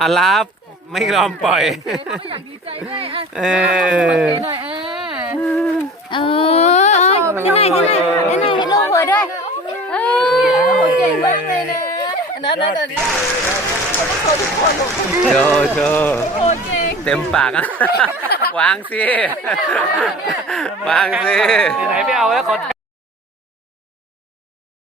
อาลับไม่ยอมปล่อยเขาอยากดีใจด้วยอเ่ะเออ เออเป็นไงเป็นไงเป็นไงลูกหัวด้วยเออเก่งมากเลยนะนะตอนนี้โชว์โชว์เต็มปากวางสิ วางสิ ไหนไม่เอาแล้วขอ